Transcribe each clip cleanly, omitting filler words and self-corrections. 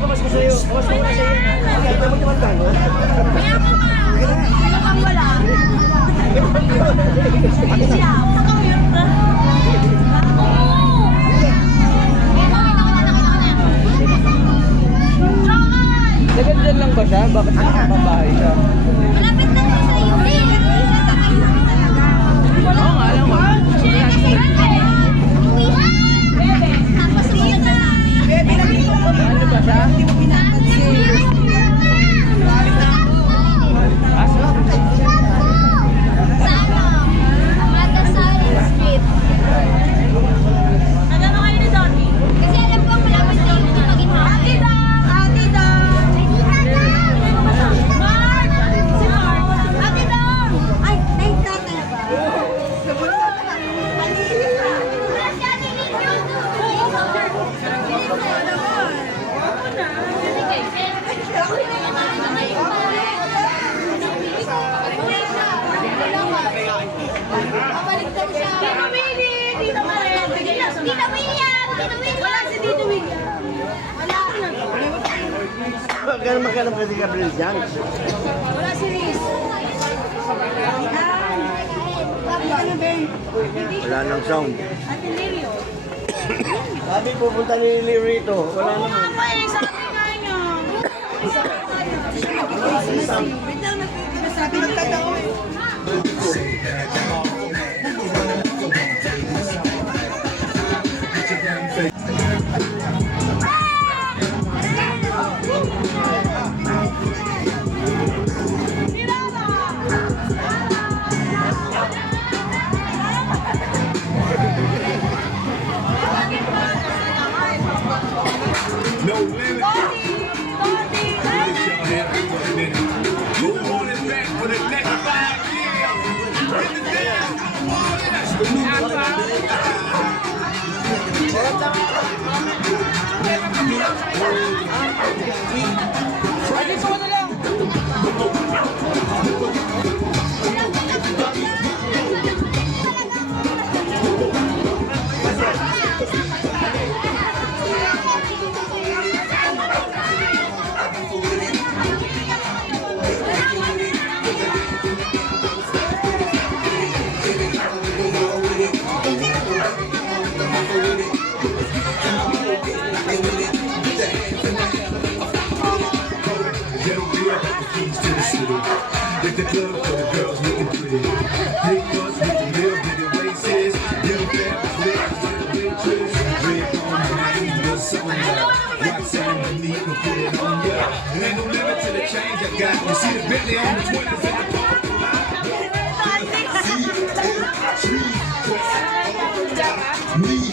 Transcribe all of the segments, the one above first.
Bukas ko sa'yo. Bukas ko na sa'yo. Kaya naman naman tayo. Kaya mo nga. Wala kang wala. Siya. Pagkawin na. Oo. Nagandyan lang ba siya? Bakit nakapabahay siya? Malapit lang siya sa iyo. Oo nga lang. Tapos sumunod na sa amin. Ano ba siya? Sa ano? Matasari Street. Nagano kayo ni Donnie? Kasi alam ko malapit na yung maging happy. Ate Dong! Ate Dong! Mark! Si Mark! Ate Dong! Ay, naitata na ba? Wala si Ate Ninyo! Tito Willie! Tito William! Tito William! Wala si Tito William! Wala! Magkano magkano pwede ka Bril dyan? Wala si Riz! Wala nang sound. Ate Lirio! Sabi pupunta ni Lily rito. Wala Oo nga naman. pa eh! Sabi nga niya! Sabi nagkataon eh! No limit. Lift your head up for a minute. You hold it back for the next 5 years. Bring it down. That's the new With the club for the girls looking pretty. Big butts with the real bigger waist's. Young fat flicks with a waitress. Red on the name, little something like Roxanne and me can put it on ya. There ain't no limit to the change I got. You see the Bentley on the 20s and the parking lot. Me.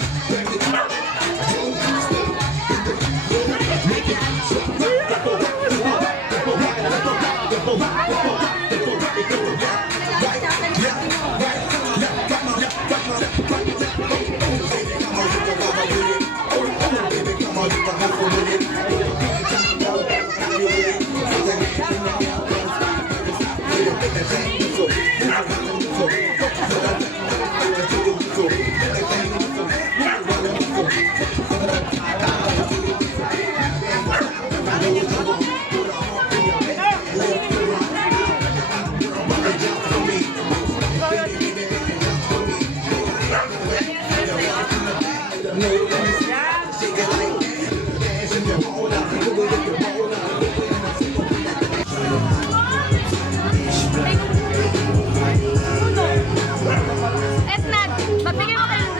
Etnat, magbigay mo kayo ng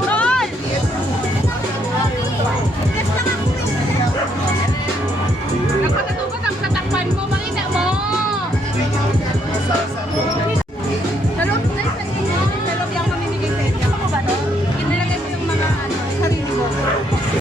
Tol! Nagpatatugot ang tatakpan mo, makita mo!